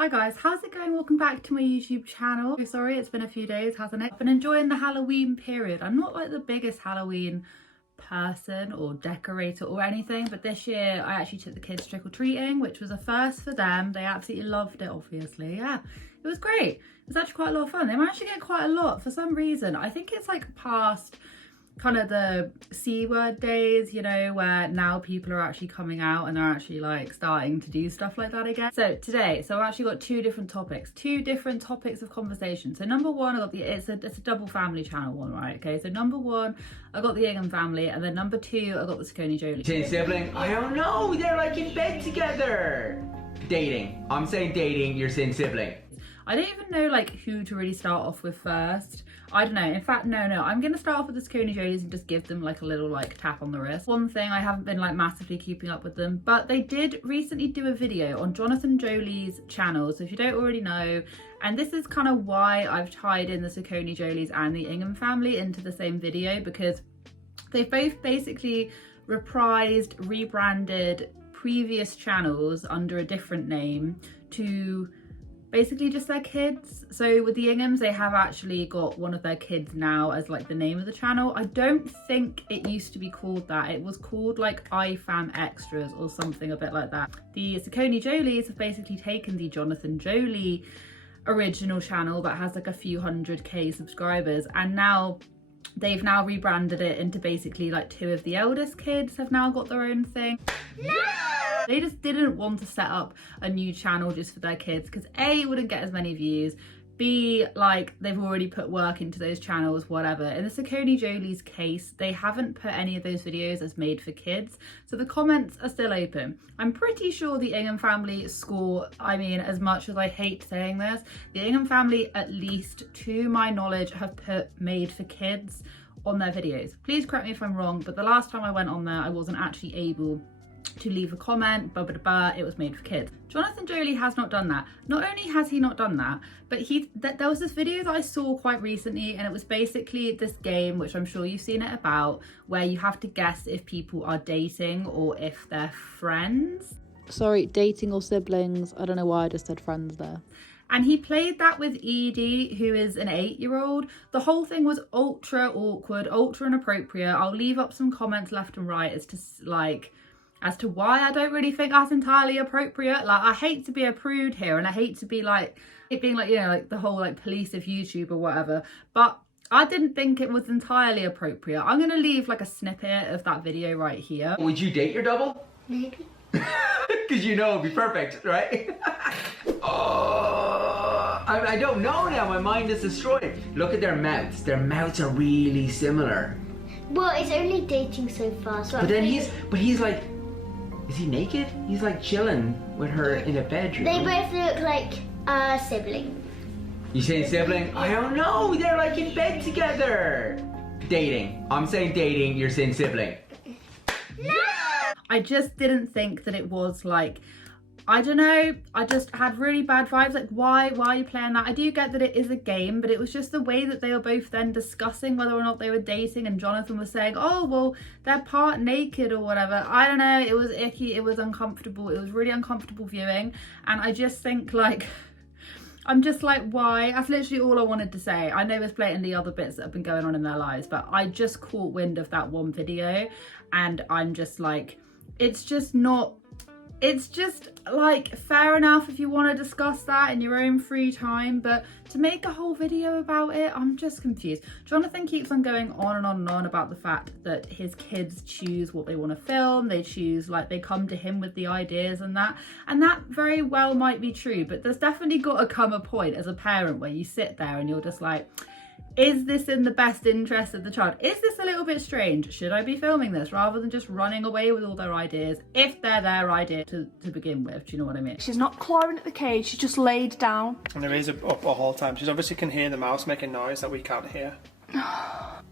Hi guys, how's it going? Welcome back to my YouTube channel. Sorry, it's been a few days, hasn't it? I've been enjoying the Halloween period. I'm not like the biggest Halloween person or decorator or anything, but this year I actually took the kids trick-or-treating, which was a first for them. They absolutely loved it, obviously. Yeah, it was great. It was actually quite a lot of fun. They managed to get quite a lot for some reason. I think it's like past kind of the C word days, you know, where now people are actually coming out and they're actually like starting to do stuff like that again. So today, I've actually got two different topics of conversation. So number one, I got it's a double family channel one, right? Okay, so number one, I got the INGHAM family, and then number two, I got the Sacconejoly. Same sibling? I don't know, they're like in bed together. Dating. I'm saying dating, you're saying sibling. I don't even know like who to really start off with first. I don't know. In fact, no. I'm going to start off with the Sacconejolys and just give them like a little like tap on the wrist. One thing, I haven't been like massively keeping up with them, but they did recently do a video on Jonathan Joly's channel. So if you don't already know, and this is kind of why I've tied in the Sacconejolys and the INGHAM family into the same video, because they've both basically reprised, rebranded previous channels under a different name to basically just their kids. So with the INGHAMs, they have actually got one of their kids now as like the name of the channel. I don't think it used to be called that. It was called like IFAM Extras or something a bit like that. The Sacconejolys have basically taken the Jonathan Joly original channel that has like a few 100k subscribers, and now they've now rebranded it into basically like two of the eldest kids have now got their own thing. No! They just didn't want to set up a new channel just for their kids because A, it wouldn't get as many views, B, like they've already put work into those channels, whatever. In the Sacconejoly's case, they haven't put any of those videos as made for kids, so the comments are still open. I'm pretty sure the INGHAM family score, I mean, as much as I hate saying this, the INGHAM family, at least to my knowledge, have put made for kids on their videos. Please correct me if I'm wrong, but the last time I went on there, I wasn't actually able to leave a comment, it was made for kids. Jonathan Joly has not done that. Not only has he not done that, but there was this video that I saw quite recently, and it was basically this game, which I'm sure you've seen it about, where you have to guess if people are dating or if they're friends. Sorry, dating or siblings. I don't know why I just said friends there. And he played that with Edie, who is an 8-year-old. The whole thing was ultra awkward, ultra inappropriate. I'll leave up some comments left and right as to why I don't really think that's entirely appropriate. Like, I hate to be a prude here, and I hate to be like, it being like, you know, like the whole like police of YouTube or whatever, but I didn't think it was entirely appropriate. I'm gonna leave like a snippet of that video right here. Would you date your double? Maybe. Because you know it'd be perfect, right? Oh, I don't know now, my mind is destroyed. Look at their mouths. Their mouths are really similar. Well, it's only dating so far, so But then he's like, is he naked? He's like chilling with her in a bedroom. they both look like a sibling. You saying sibling? I don't know, they're like in bed together. Dating. I'm saying dating, you're saying sibling. No! I just didn't think that it was like, I don't know, I just had really bad vibes. Like, why are you playing that? I do get that it is a game, but it was just the way that they were both then discussing whether or not they were dating, and Jonathan was saying, oh, well, they're part naked or whatever. I don't know, it was icky, it was uncomfortable, it was really uncomfortable viewing, and I just think like, I'm just like, why? That's literally all I wanted to say. I know there's blatantly other bits that have been going on in their lives, but I just caught wind of that one video, and I'm just like, it's just like fair enough if you want to discuss that in your own free time, but to make a whole video about it, I'm just confused. Jonathan keeps on going on and on and on about the fact that his kids choose what they want to film. They choose, like, they come to him with the ideas and that very well might be true, but there's definitely got to come a point as a parent where you sit there and you're just like, is this in the best interest of the child? Is this a little bit strange? Should I be filming this rather than just running away with all their ideas if they're their idea to begin with? Do you know what I mean? She's not clawing at the cage, she's just laid down. And there is up the whole time. She obviously can hear the mouse making noise that we can't hear.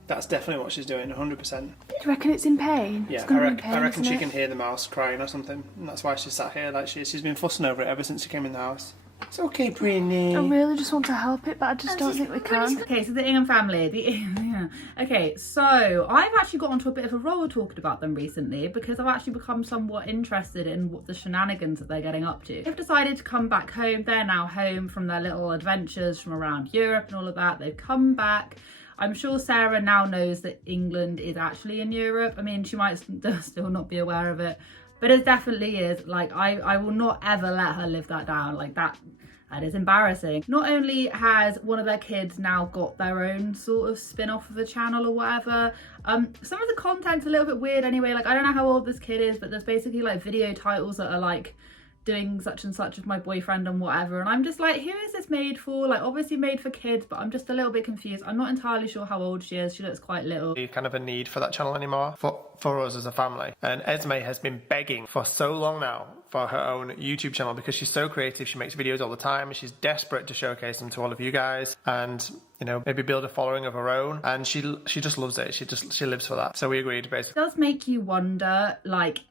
That's definitely what she's doing, 100%. Do you reckon it's in pain? Yeah, It's gonna I be pain, reckon isn't she it? can hear the mouse crying or something. And that's why she's sat here like she is. She's been fussing over it ever since she came in the house. It's okay, Britney. I really just want to help it, but I just don't think we can. Okay, so the Ingham family. Yeah. Okay, so I've actually got onto a bit of a roll talking about them recently because I've actually become somewhat interested in what the shenanigans that they're getting up to. They've decided to come back home. They're now home from their little adventures from around Europe and all of that. They've come back. I'm sure Sarah now knows that England is actually in Europe. I mean, she might still not be aware of it, but it definitely is. Like, I will not ever let her live that down. Like, that is embarrassing. Not only has one of their kids now got their own sort of spin-off of a channel or whatever, some of the content's a little bit weird anyway. Like, I don't know how old this kid is, but there's basically like video titles that are like, doing such and such with my boyfriend and whatever, and I'm just like, who is this made for? Like, obviously made for kids, but I'm just a little bit confused. I'm not entirely sure how old she is. She looks quite little. Kind of a need for that channel anymore for us as a family, and Esme has been begging for so long now for her own YouTube channel because she's so creative. She makes videos all the time and she's desperate to showcase them to all of you guys and, you know, maybe build a following of her own, and she just loves it. She lives for that. So we agreed, basically. It does make you wonder, like,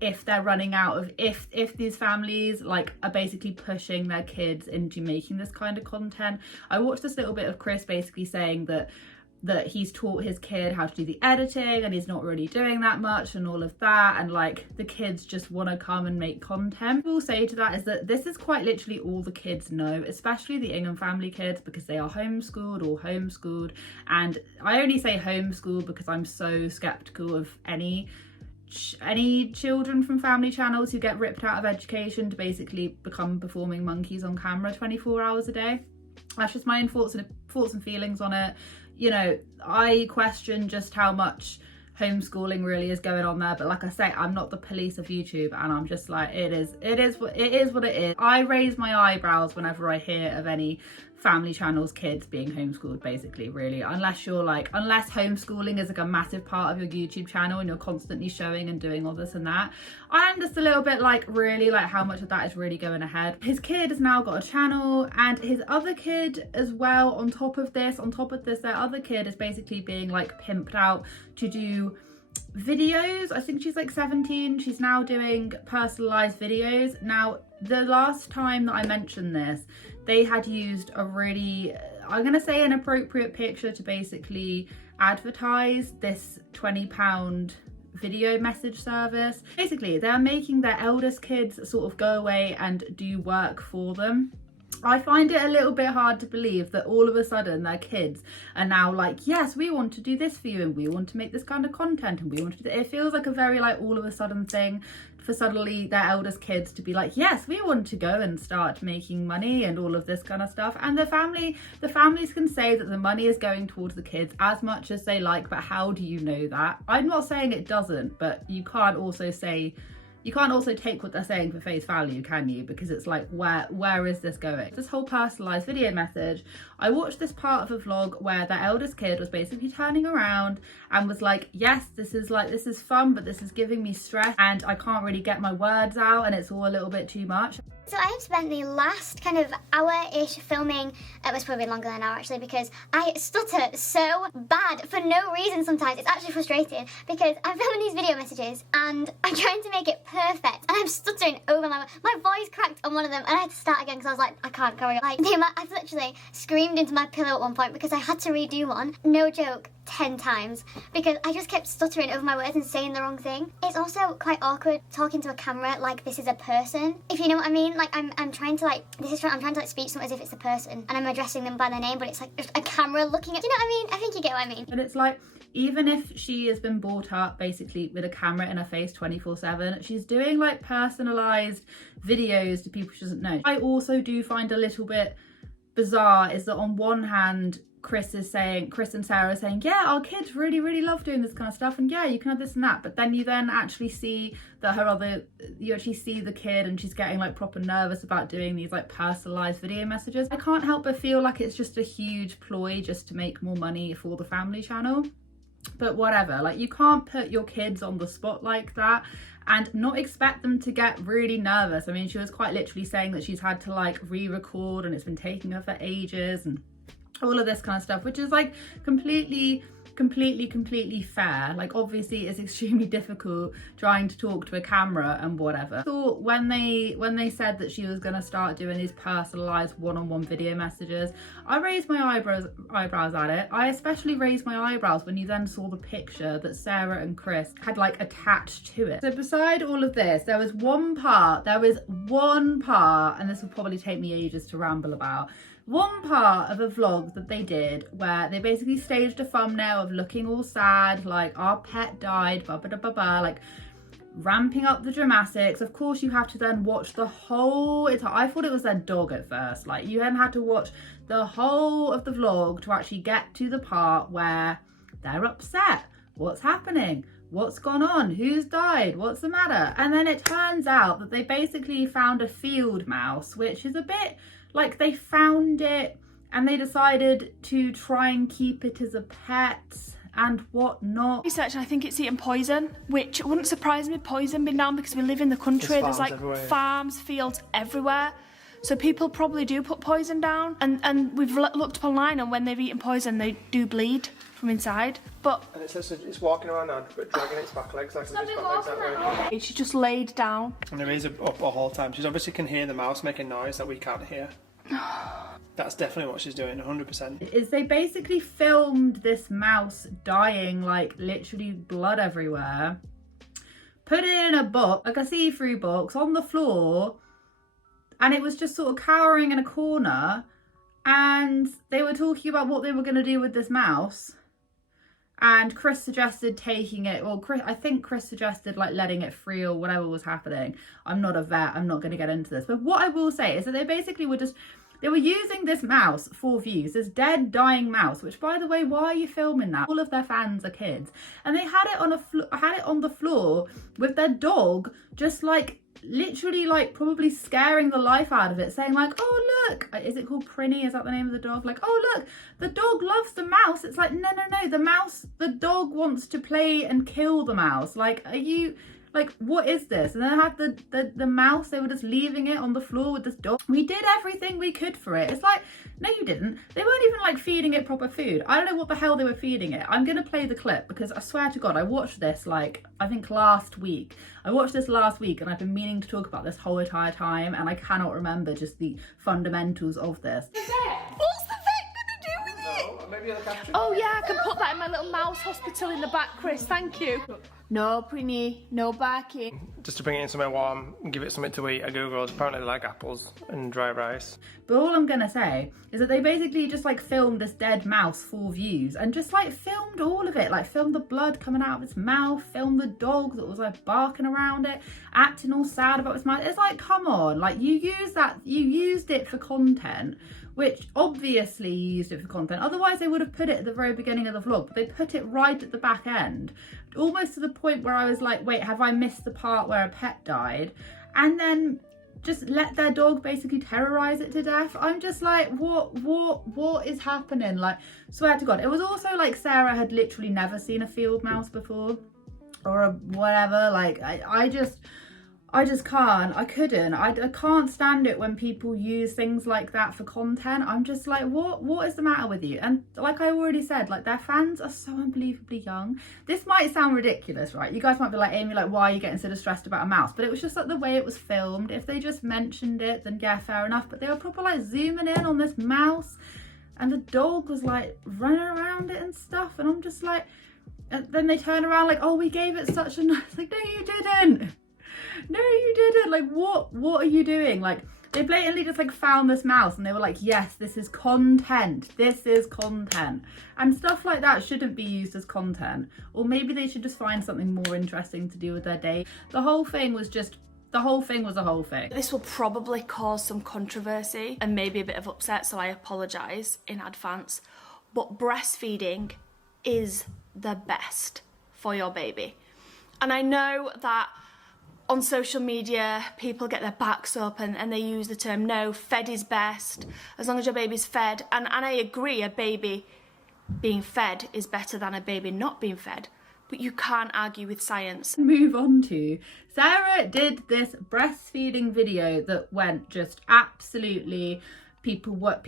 if they're running out of, if these families like are basically pushing their kids into making this kind of content. I watched this little bit of Chris basically saying that he's taught his kid how to do the editing and he's not really doing that much and all of that, and like the kids just want to come and make content. What I will say to that is that this is quite literally all the kids know, especially the Ingham family kids, because they are homeschooled or homeschooled. And I only say homeschooled because I'm so skeptical of any children from family channels who get ripped out of education to basically become performing monkeys on camera 24 hours a day. That's just my own thoughts and feelings on it. You know, I question just how much homeschooling really is going on there, but like I say, I'm not the police of YouTube, and I'm just like, it is what it is. I raise my eyebrows whenever I hear of any family channels kids being homeschooled, basically, really, unless homeschooling is like a massive part of your YouTube channel and you're constantly showing and doing all this and that. I'm just a little bit like, really, like, how much of that is really going ahead? His kid has now got a channel, and his other kid as well, on top of this, their other kid is basically being like pimped out to do videos. I think she's like 17. She's now doing personalized videos. Now, the last time that I mentioned this, they had used a really, I'm gonna say, inappropriate picture to basically advertise this £20 video message service. Basically, they're making their eldest kids sort of go away and do work for them. I find it a little bit hard to believe that all of a sudden their kids are now like, yes, we want to do this for you and we want to make this kind of content and we want to do it. It feels like a very like all of a sudden thing for suddenly their eldest kids to be like, yes, we want to go and start making money and all of this kind of stuff. And the families can say that the money is going towards the kids as much as they like, but how do you know that? I'm not saying it doesn't, but you can't also take what they're saying for face value, can you? Because it's like, where is this going? This whole personalized video message, I watched this part of a vlog where their eldest kid was basically turning around and was like, yes, this is fun, but this is giving me stress and I can't really get my words out and it's all a little bit too much. So I've spent the last kind of hour-ish filming, it was probably longer than an hour actually, because I stutter so bad for no reason sometimes. It's actually frustrating because I'm filming these video messages and I'm trying to make it perfect and I'm stuttering over my voice cracked on one of them and I had to start again because I was like, I can't carry on. Like, I've literally screamed into my pillow at one point because I had to redo one, no joke, 10 times because I just kept stuttering over my words and saying the wrong thing. It's also quite awkward talking to a camera like this is a person, if you know what I mean. Like I'm trying to like speak to someone as if it's a person and I'm addressing them by their name, but it's like a camera looking at, you know what I mean? I think you get what I mean. And it's like, even if she has been brought up basically with a camera in her face 24/7, she's doing like personalized videos to people she doesn't know. I also do find a little bit bizarre is that on one hand, Chris and Sarah are saying, yeah, our kids really love doing this kind of stuff and yeah, you can have this and that, but then you actually see that you actually see the kid and she's getting like proper nervous about doing these like personalized video messages. I can't help but feel like it's just a huge ploy just to make more money for the family channel. But whatever, like, you can't put your kids on the spot like that and not expect them to get really nervous. I mean, she was quite literally saying that she's had to like re-record and it's been taking her for ages and all of this kind of stuff, which is like completely completely fair. Like, obviously it's extremely difficult trying to talk to a camera and whatever. I thought when they said that she was going to start doing these personalized one-on-one video messages, I raised my eyebrows at it. I especially raised my eyebrows when you then saw the picture that Sarah and Chris had like attached to it. So beside all of this, there was one part, and this will probably take me ages to ramble about, one part of a vlog that they did where they basically staged a thumbnail of looking all sad, like our pet died, blah blah blah blah, like ramping up the dramatics. Of course you have to then watch the whole, I thought it was their dog at first, like you then had to watch the whole of the vlog to actually get to the part where they're upset. What's happening? What's gone on? Who's died? What's the matter? And then it turns out that they basically found a field mouse, which is a bit like they found it and they decided to try and keep it as a pet and whatnot. Research, and I think it's eating poison, which wouldn't surprise me, poison being down, because we live in the country. There's like farms, fields everywhere. So people probably do put poison down, and we've looked up online, and when they've eaten poison, they do bleed from inside. But And it's walking around now, but dragging its back legs like its back legs that way. she just laid down. And there is up the whole time. She obviously can hear the mouse making noise that we can't hear. That's definitely what she's doing, 100%. Is they basically filmed this mouse dying, like literally blood everywhere, put it in a box, like a see-through box on the floor, and it was just sort of cowering in a corner, and they were talking about what they were going to do with this mouse. And Chris suggested taking it, well, I think Chris suggested like letting it free or whatever was happening. I'm not a vet, I'm not going to get into this. But what I will say is that they basically they were using this mouse for views, this dead, dying mouse, which, by the way, why are you filming that? All of their fans are kids. And they had it on the floor with their dog, just like literally like probably scaring the life out of it, saying like, oh look, is it called Prinny, is that the name of the dog? Like, oh look, the dog loves the mouse. It's like, no, the dog wants to play and kill the mouse. Like, are you, like, what is this? And then I had the mouse, they were just leaving it on the floor with this dog. We did everything we could for it. It's like, no you didn't. They weren't even like feeding it proper food. I don't know what the hell they were feeding it. I'm gonna play the clip because I swear to God, I watched this like, I think last week. I watched this last week and I've been meaning to talk about this whole entire time and I cannot remember just the fundamentals of this. What's the vet gonna do with it? Maybe like after. Oh yeah, I can put that in my little mouse hospital in the back, Chris, thank you. No, Prinny, no barking. Just to bring it in somewhere warm and give it something to eat, I googled, apparently they like apples and dry rice. But all I'm gonna say is that they basically just like filmed this dead mouse for views and just like filmed all of it, like filmed the blood coming out of its mouth, filmed the dog that was like barking around it, acting all sad about its mouth. It's like, come on, like you used it for content, which obviously you used it for content. Otherwise they would have put it at the very beginning of the vlog, but they put it right at the back end, almost to the point where I was like, wait, have I missed the part where a pet died? And then just let their dog basically terrorize it to death. I'm just like, what is happening? Like, swear to God. It was also like Sarah had literally never seen a field mouse before or a whatever. Like, I just can't. I couldn't. I can't stand it when people use things like that for content. I'm just like, what is the matter with you? And like I already said, like their fans are so unbelievably young. This might sound ridiculous, right? You guys might be like, Amy, like why are you getting so distressed about a mouse? But it was just like the way it was filmed. If they just mentioned it, then yeah, fair enough. But they were proper like zooming in on this mouse and the dog was like running around it and stuff. And I'm just like, and then they turn around like, oh, we gave it such a nice, like, no, you didn't. No, you didn't. Like, what are you doing? Like, they blatantly just like found this mouse and they were like, yes, this is content. This is content. And stuff like that shouldn't be used as content. Or maybe they should just find something more interesting to do with their day. The whole thing was a whole thing. This will probably cause some controversy and maybe a bit of upset, so I apologise in advance. But breastfeeding is the best for your baby. And I know that on social media, people get their backs up and they use the term, no, fed is best, as long as your baby's fed. And I agree, a baby being fed is better than a baby not being fed, but you can't argue with science. Move on to, Sarah did this breastfeeding video that went just absolutely people were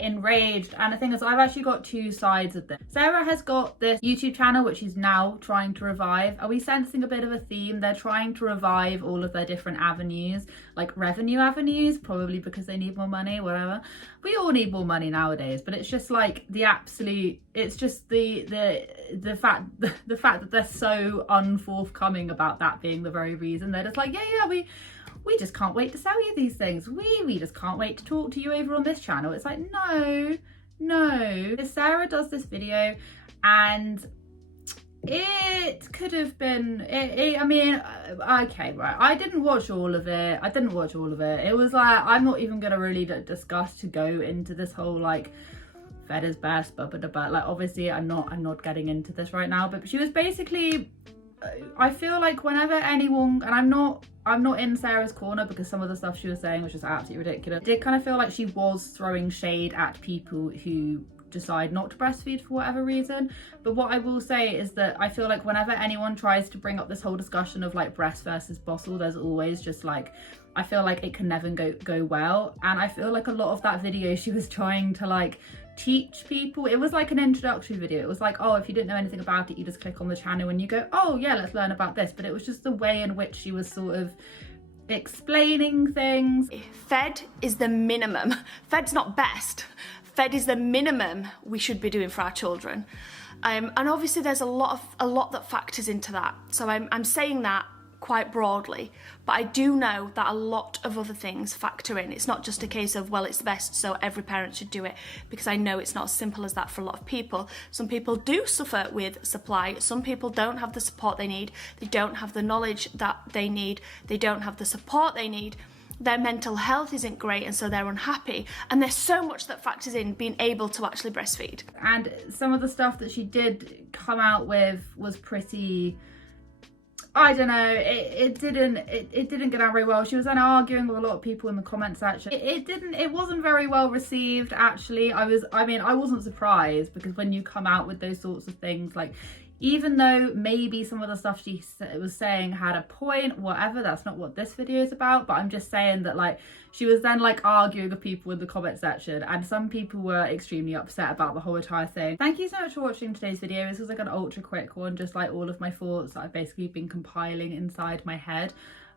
enraged. And the thing is, I've actually got two sides of this. Sarah has got this YouTube channel which she's now trying to revive. Are we sensing a bit of a theme? They're trying to revive all of their different avenues, like revenue avenues, probably because they need more money, whatever. We all need more money nowadays, but it's just like the absolute, it's just the fact that they're so unforthcoming about that being the very reason. They're just like, yeah, we just can't wait to sell you these things. We just can't wait to talk to you over on this channel. It's like, no. Sarah does this video and it could have been, I mean, okay, right. I didn't watch all of it. It was like, I'm not even going to really discuss to go into this whole like, fed is best, but like, obviously I'm not getting into this right now, but she was basically, I feel like whenever anyone, and I'm not in Sarah's corner because some of the stuff she was saying was just absolutely ridiculous. I did kind of feel like she was throwing shade at people who decide not to breastfeed for whatever reason. But what I will say is that I feel like whenever anyone tries to bring up this whole discussion of like breast versus bottle, there's always just like, I feel like it can never go well. And I feel like a lot of that video she was trying to like teach people. It was like an introductory video. It was like, oh, if you didn't know anything about it, you just click on the channel and you go, oh yeah, let's learn about this. But it was just the way in which she was sort of explaining things. Fed is the minimum. Fed's not best. Fed is the minimum we should be doing for our children. And obviously there's a lot that factors into that. So I'm saying that quite broadly, but I do know that a lot of other things factor in. It's not just a case of, well, it's the best, so every parent should do it, because I know it's not as simple as that for a lot of people. Some people do suffer with supply. Some people don't have the support they need. They don't have the knowledge that they need. They don't have the support they need. Their mental health isn't great, and so they're unhappy. And there's so much that factors in being able to actually breastfeed. And some of the stuff that she did come out with was pretty, I don't know, it didn't go down very well. She was then arguing with a lot of people in the comment section. It wasn't very well received, actually. I wasn't surprised, because when you come out with those sorts of things, like, even though maybe some of the stuff she was saying had a point, whatever, that's not what this video is about. But I'm just saying that, like, she was then like arguing with people in the comment section, and some people were extremely upset about the whole entire thing. Thank you so much for watching today's video. This was like an ultra quick one, just like all of my thoughts that I've basically been compiling inside my head.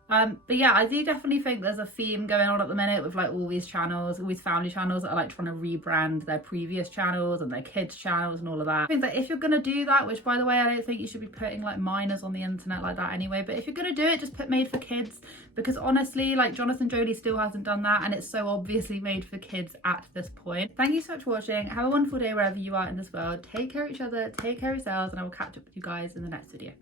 But yeah, I do definitely think there's a theme going on at the minute with like all these channels, all these family channels that are like trying to rebrand their previous channels and their kids channels and all of that. I think that if you're gonna do that, which by the way, I don't think you should be putting like minors on the internet like that anyway, but if you're gonna do it, just put made for kids, because honestly, like, Jonathan Jolie still hasn't done that, and it's so obviously made for kids at this point. Thank you so much for watching. Have a wonderful day wherever you are in this world. Take care of each other, take care of yourselves, and I will catch up with you guys in the next video.